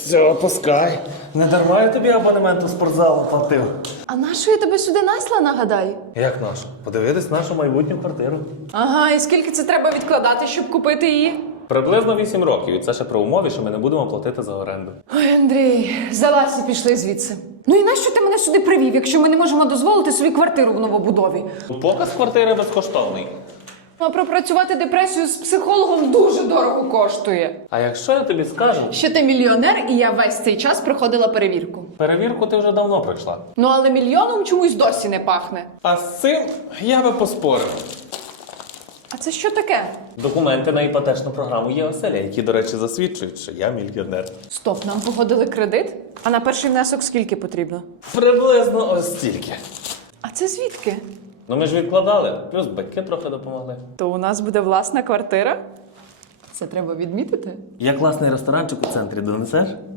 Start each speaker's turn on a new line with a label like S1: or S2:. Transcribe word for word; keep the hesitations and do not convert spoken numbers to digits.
S1: Все, пускай. Не дарма я тобі абонемент у спортзал платив.
S2: А нащо я тебе сюди насла, нагадай?
S1: Як нашу? Подивитись нашу майбутню квартиру.
S2: Ага, і скільки це треба відкладати, щоб купити її?
S1: Приблизно вісім років. І це ще при умові, що ми не будемо платити за оренду.
S2: Ой, Андрій, залазь і пішли звідси. Ну і нащо ти мене сюди привів, якщо ми не можемо дозволити собі квартиру в новобудові?
S1: Показ квартири безкоштовний.
S2: А пропрацювати депресію з психологом дуже дорого коштує.
S1: А якщо я тобі скажу,
S2: Що ти мільйонер, і я весь цей час проходила перевірку.
S1: перевірку ти вже давно пройшла.
S2: Ну але мільйоном чомусь досі не пахне.
S1: А з цим я би поспорив.
S2: А це що таке?
S1: Документи на іпотечну програму є оселя, які, до речі, засвідчують, що я мільйонер.
S2: Стоп, нам погодили кредит? А на перший внесок скільки потрібно?
S1: Приблизно ось стільки.
S2: А це звідки?
S1: Ну ми ж відкладали, плюс батьки трохи допомогли.
S2: То у нас буде власна квартира? Це треба відмітити.
S1: Я класний ресторанчик у центрі донесеш?